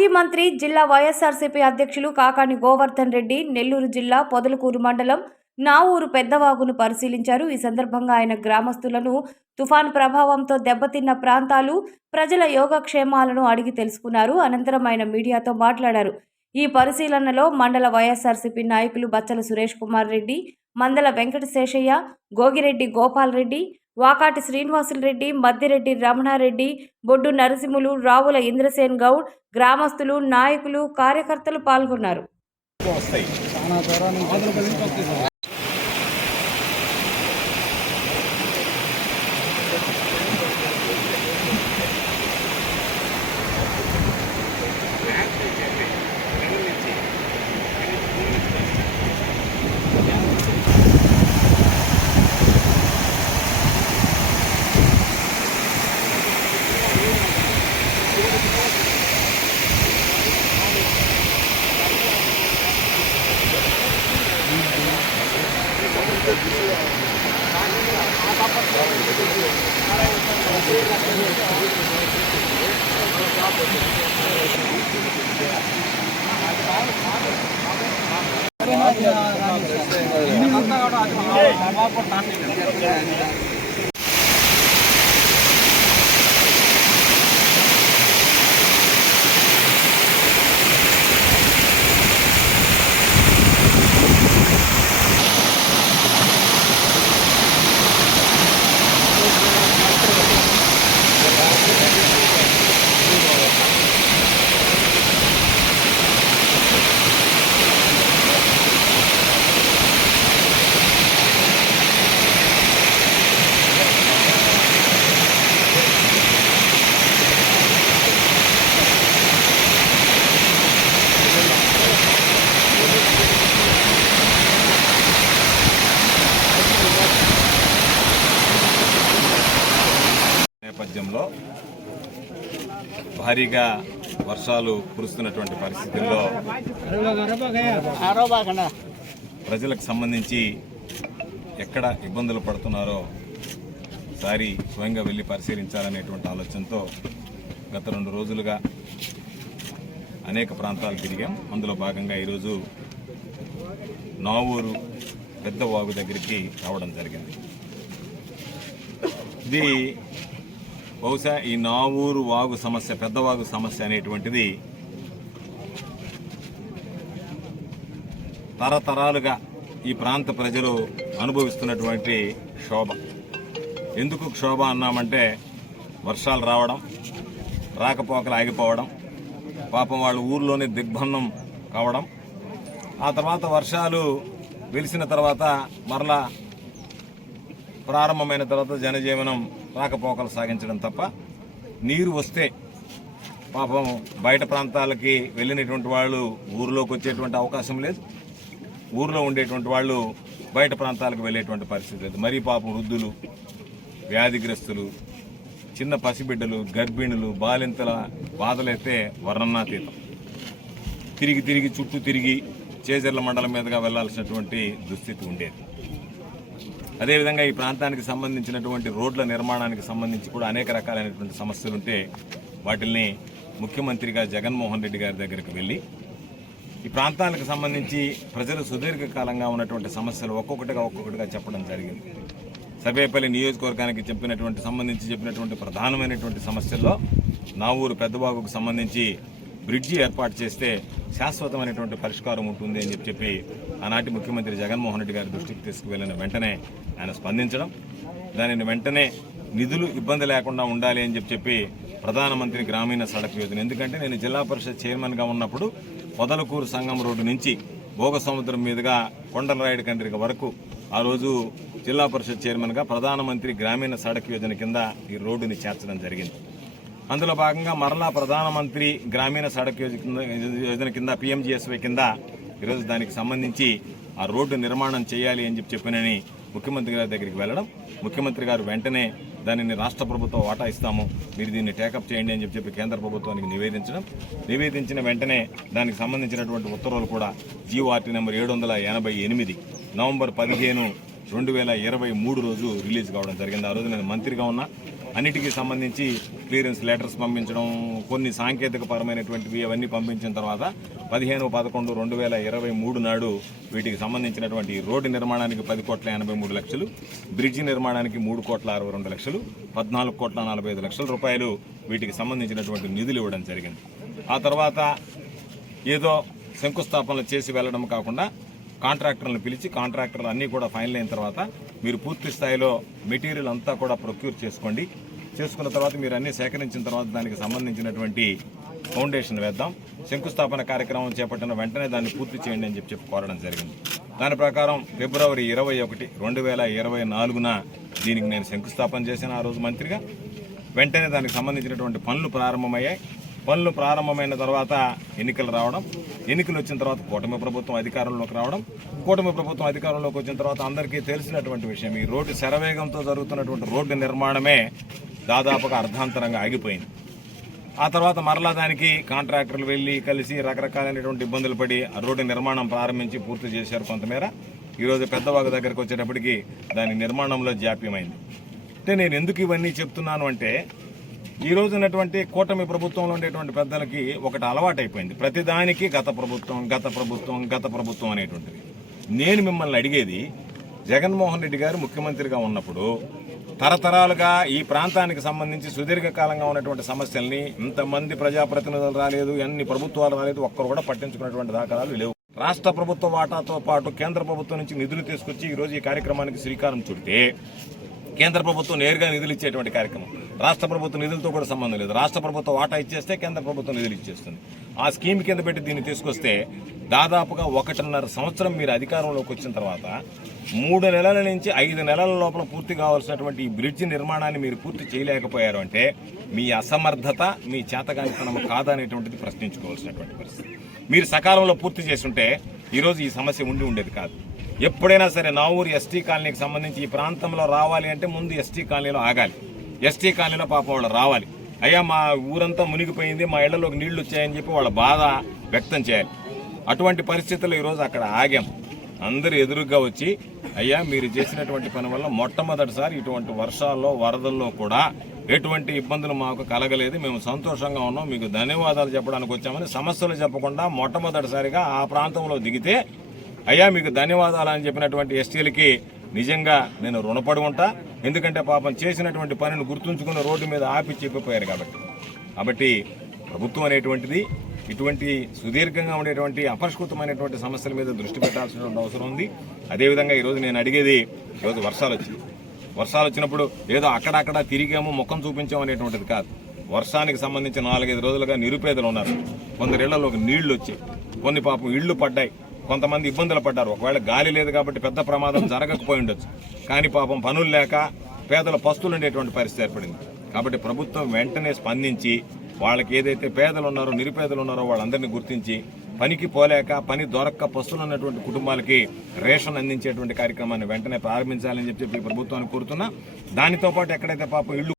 మాజీ మంత్రి జిల్లా వైఎస్ఆర్సీపీ అధ్యక్షులు కాకాని గోవర్ధన్ రెడ్డి నెల్లూరు జిల్లా పొదలకూరు మండలం నావూరు పెద్దవాగును పరిశీలించారు. ఈ సందర్భంగా ఆయన గ్రామస్తులను తుఫాన్ ప్రభావంతో దెబ్బతిన్న ప్రాంతాలు ప్రజల యోగక్షేమాలను అడిగి తెలుసుకున్నారు. అనంతరం ఆయన మీడియాతో మాట్లాడారు. ఈ పరిశీలనలో మండల వైఎస్ఆర్సీపీ నాయకులు బచ్చల సురేష్ కుమార్ రెడ్డి, మందల వెంకటశేషయ్య, గోగిరెడ్డి గోపాల్ రెడ్డి, వాకాటి శ్రీనివాసులు రెడ్డి, మద్దిరెడ్డి రమణారెడ్డి, బొడ్డు నరసింహులు, రావుల ఇంద్రసేన్ గౌడ్, గ్రామస్తులు, నాయకులు, కార్యకర్తలు పాల్గొన్నారు. నేపథ్యంలో భారీగా వర్షాలు కురుస్తున్నటువంటి పరిస్థితుల్లో ప్రజలకు సంబంధించి ఎక్కడ ఇబ్బందులు పడుతున్నారో ఒకసారి స్వయంగా వెళ్ళి పరిశీలించాలనేటువంటి ఆలోచనతో గత 2 రోజులుగా అనేక ప్రాంతాలు తిరిగాం. అందులో భాగంగా ఈరోజు నావూరు పెద్ద వాగు దగ్గరికి రావడం జరిగింది. ఇది బహుశా ఈ నావూరు వాగు సమస్య, పెద్దవాగు సమస్య అనేటువంటిది తరతరాలుగా ఈ ప్రాంత ప్రజలు అనుభవిస్తున్నటువంటి క్షోభ. ఎందుకు క్షోభ అన్నామంటే వర్షాలు రావడం, రాకపోకలు ఆగిపోవడం, పాపం వాళ్ళు ఊర్లోనే దిగ్బంధం కావడం, ఆ తర్వాత వర్షాలు వెలిసిన తర్వాత మరలా ప్రారంభమైన తర్వాత జనజీవనం రాకపోకలు సాగించడం తప్ప నీరు వస్తే పాపం బయట ప్రాంతాలకి వెళ్ళినటువంటి వాళ్ళు ఊరిలోకి వచ్చేటువంటి అవకాశం లేదు, ఊరిలో ఉండేటువంటి వాళ్ళు బయట ప్రాంతాలకు వెళ్ళేటువంటి పరిస్థితి లేదు. మరీ పాపం వృద్ధులు, వ్యాధిగ్రస్తులు, చిన్న పసిబిడ్డలు, గర్భిణులు, బాలింతల బాధలైతే వర్ణనాతీతం. తిరిగి చుట్టూ తిరిగి చేజర్ల మండలం మీదుగా వెళ్లాల్సినటువంటి దుస్థితి ఉండేది. అదేవిధంగా ఈ ప్రాంతానికి సంబంధించినటువంటి రోడ్ల నిర్మాణానికి సంబంధించి కూడా అనేక రకాలైనటువంటి సమస్యలుంటే వాటిల్ని ముఖ్యమంత్రిగా జగన్మోహన్ రెడ్డి గారి దగ్గరికి వెళ్ళి ఈ ప్రాంతాలకు సంబంధించి ప్రజలు సుదీర్ఘకాలంగా ఉన్నటువంటి సమస్యలు ఒక్కొక్కటిగా చెప్పడం జరిగింది. సర్వేపల్లి నియోజకవర్గానికి చెప్పినటువంటి ప్రధానమైనటువంటి సమస్యల్లో నావూరు పెద్దవాగుకు సంబంధించి బ్రిడ్జి ఏర్పాటు చేస్తే శాశ్వతమైనటువంటి పరిష్కారం ఉంటుంది అని చెప్పి ఆనాటి ముఖ్యమంత్రి జగన్మోహన్ రెడ్డి గారి దృష్టికి తీసుకువెళ్లిన వెంటనే ఆయన స్పందించడం, దానిని వెంటనే నిధులు ఇబ్బంది లేకుండా ఉండాలి అని చెప్పి ప్రధానమంత్రి గ్రామీణ సడక్ యోజన, ఎందుకంటే నేను జిల్లా పరిషత్ చైర్మన్గా ఉన్నప్పుడు పొదలకూరు సంగం రోడ్డు నుంచి భోగ సముద్రం మీదుగా కొండలరాయుడు కండ్రిక వరకు ఆ రోజు జిల్లా పరిషత్ చైర్మన్గా ప్రధానమంత్రి గ్రామీణ సడక్ యోజన కింద ఈ రోడ్డుని చేర్చడం జరిగింది. అందులో భాగంగా మరలా ప్రధానమంత్రి గ్రామీణ సడక్ యోజన కింద PMGSY కింద ఈరోజు దానికి సంబంధించి ఆ రోడ్డు నిర్మాణం చేయాలి అని చెప్పినని ముఖ్యమంత్రి గారి దగ్గరికి వెళ్ళడం, ముఖ్యమంత్రి గారు వెంటనే దానిని రాష్ట్ర ప్రభుత్వం వాటా ఇస్తాము, మీరు దీన్ని టేకప్ చేయండి అని చెప్పి కేంద్ర ప్రభుత్వానికి నివేదించిన వెంటనే దానికి సంబంధించినటువంటి ఉత్తర్వులు కూడా GORT నెంబర్ 788 నవంబర్ 15, 2023 రోజు రిలీజ్ కావడం జరిగింది. ఆ రోజు నేను మంత్రిగా ఉన్నా. అన్నిటికీ సంబంధించి క్లియరెన్స్ లెటర్స్ పంపించడం, కొన్ని సాంకేతిక పరమైనటువంటివి అవన్నీ పంపించిన తర్వాత 15/11/2023 నాడు వీటికి సంబంధించినటువంటి రోడ్డు నిర్మాణానికి 10,83,00,000, బ్రిడ్జి నిర్మాణానికి 3,62,00,000, 14,45,00,000 రూపాయలు వీటికి సంబంధించినటువంటి నిధులు ఇవ్వడం జరిగింది. ఆ తర్వాత ఏదో శంకుస్థాపనలు చేసి వెళ్ళడం కాకుండా కాంట్రాక్టర్లను పిలిచి కాంట్రాక్టర్లు అన్నీ కూడా ఫైనల్ అయిన తర్వాత మీరు పూర్తి స్థాయిలో మెటీరియల్ అంతా కూడా ప్రొక్యూర్ చేసుకోండి. చేసుకున్న తర్వాత మీరు అన్నీ సేకరించిన తర్వాత దానికి సంబంధించినటువంటి ఫౌండేషన్ వేద్దాం. శంకుస్థాపన కార్యక్రమం చేపట్టిన వెంటనే దాన్ని పూర్తి చేయండి అని చెప్పి కోరడం జరిగింది. దాని ప్రకారం ఫిబ్రవరి 21, 2024 దీనికి నేను శంకుస్థాపన చేశాను. ఆ రోజు మంత్రిగా వెంటనే దానికి సంబంధించినటువంటి పనులు ప్రారంభమయ్యాయి. పనులు ప్రారంభమైన తర్వాత ఎన్నికలు రావడం, ఎన్నికలు వచ్చిన తర్వాత కూటమి ప్రభుత్వం అధికారంలోకి రావడం, కూటమి ప్రభుత్వం అధికారంలోకి వచ్చిన తర్వాత అందరికీ తెలిసినటువంటి విషయం, ఈ రోడ్డు శరవేగంతో జరుగుతున్నటువంటి రోడ్డు నిర్మాణమే దాదాపుగా అర్ధాంతరంగా ఆగిపోయింది. ఆ తర్వాత మరలా దానికి కాంట్రాక్టర్లు వెళ్ళి కలిసి రకరకాలైనటువంటి ఇబ్బందులు పడి ఆ రోడ్డు నిర్మాణం ప్రారంభించి పూర్తి చేశారు కొంతమేర. ఈరోజు పెద్దవాగు దగ్గరకు వచ్చేటప్పటికి దాని నిర్మాణంలో జాప్యమైంది. అంటే నేను ఎందుకు ఇవన్నీ చెప్తున్నాను అంటే, ఈ రోజు ఉన్నటువంటి కూటమి ప్రభుత్వంలో ఉండేటువంటి పెద్దలకి ఒకటి అలవాటు అయిపోయింది, ప్రతిదానికి గత ప్రభుత్వం అనేటువంటిది. నేను మిమ్మల్ని అడిగేది, జగన్మోహన్ రెడ్డి గారు ముఖ్యమంత్రిగా ఉన్నప్పుడు తరతరాలుగా ఈ ప్రాంతానికి సంబంధించి సుదీర్ఘకాలంగా ఉన్నటువంటి సమస్యల్ని ఇంతమంది ప్రజాప్రతినిధులు రాలేదు, ఎన్ని ప్రభుత్వాలు రాలేదు, ఒక్కరు కూడా పట్టించుకున్నటువంటి దాఖలాలు లేవు. రాష్ట్ర ప్రభుత్వ వాటాతో పాటు కేంద్ర ప్రభుత్వం నుంచి నిధులు తీసుకొచ్చి ఈరోజు ఈ కార్యక్రమానికి శ్రీకారం చుడితే కేంద్ర ప్రభుత్వం నేరుగా నిధులు ఇచ్చేటువంటి కార్యక్రమం, రాష్ట్ర ప్రభుత్వ నిధులతో కూడా సంబంధం లేదు. రాష్ట్ర ప్రభుత్వ వాటా ఇచ్చేస్తే కేంద్ర ప్రభుత్వం నిధులు ఇచ్చేస్తుంది. ఆ స్కీమ్ కింద పెట్టి దీన్ని తీసుకొస్తే దాదాపుగా 1.5 సంవత్సరం మీరు అధికారంలోకి వచ్చిన తర్వాత 3 నెలల నుంచి 5 నెలల లోపల పూర్తి కావాల్సినటువంటి ఈ బ్రిడ్జి నిర్మాణాన్ని మీరు పూర్తి చేయలేకపోయారు అంటే మీ అసమర్థత, మీ చేతగానితనం కాదనేటువంటిది ప్రశ్నించుకోవాల్సినటువంటి పరిస్థితి. మీరు సకాలంలో పూర్తి చేస్తుంటే ఈరోజు ఈ సమస్య ఉండేది కాదు. ఎప్పుడైనా సరే నా ఊరు ఎస్టీ కాలనీకి సంబంధించి ఈ ప్రాంతంలో రావాలి అంటే ముందు ఎస్టీ కాలనీలో ఆగాలి. ఎస్టీ కాలనీలో పాపం వాళ్ళు రావాలి. అయ్యా మా ఊరంతా మునిగిపోయింది, మా ఇళ్లలోకి నీళ్లు వచ్చాయని చెప్పి వాళ్ళ బాధ వ్యక్తం చేయాలి. అటువంటి పరిస్థితుల్లో ఈరోజు అక్కడ ఆగాం. అందరూ ఎదురుగా వచ్చి, అయ్యా మీరు చేసినటువంటి పని వల్ల మొట్టమొదటిసారి ఇటువంటి వర్షాల్లో వరదల్లో కూడా ఎటువంటి ఇబ్బందులు మాకు కలగలేదు, మేము సంతోషంగా ఉన్నాం, మీకు ధన్యవాదాలు చెప్పడానికి వచ్చామని సమస్యలు చెప్పకుండా మొట్టమొదటిసారిగా ఆ ప్రాంతంలో దిగితే, అయ్యా మీకు ధన్యవాదాలు అని చెప్పినటువంటి ఎస్టీలకి నిజంగా నేను రుణపడి ఉంటా. ఎందుకంటే పాపం చేసినటువంటి పనిని గుర్తుంచుకుని రోడ్డు మీద ఆపి చెప్పిపోయారు కాబట్టి ప్రభుత్వం అనేటువంటిది ఇటువంటి సుదీర్ఘంగా ఉండేటువంటి అపరిష్కృతమైనటువంటి సమస్యల మీద దృష్టి పెట్టాల్సినటువంటి అవసరం ఉంది. అదేవిధంగా ఈరోజు నేను అడిగేది, ఈరోజు వర్షాలు వచ్చినప్పుడు ఏదో అక్కడక్కడ తిరిగాము ముఖం చూపించాము అనేటువంటిది కాదు. వర్షానికి సంబంధించి 4-5 రోజులుగా నిరుపేదలు ఉన్నారు. కొందరిళ్లలోకి నీళ్లు వచ్చాయి, కొన్ని పాపం ఇళ్లు పడ్డాయి, కొంతమంది ఇబ్బందులు పడ్డారు. ఒకవేళ గాలి లేదు కాబట్టి పెద్ద ప్రమాదం జరగకపోయి ఉండొచ్చు, కానీ పాపం పనులు లేక పేదల పస్తులు ఉండేటువంటి పరిస్థితి ఏర్పడింది. కాబట్టి ప్రభుత్వం వెంటనే స్పందించి వాళ్ళకి ఏదైతే పేదలు ఉన్నారో నిరుపేదలు ఉన్నారో వాళ్ళందరినీ గుర్తించి పనికి పోలేక పని దొరక్క పస్తులు ఉన్నటువంటి కుటుంబాలకి రేషన్ అందించేటువంటి కార్యక్రమాన్ని వెంటనే ప్రారంభించాలని చెప్పి ప్రభుత్వాన్ని కోరుతున్నా. దానితో పాటు ఎక్కడైతే పాపం ఇళ్ళు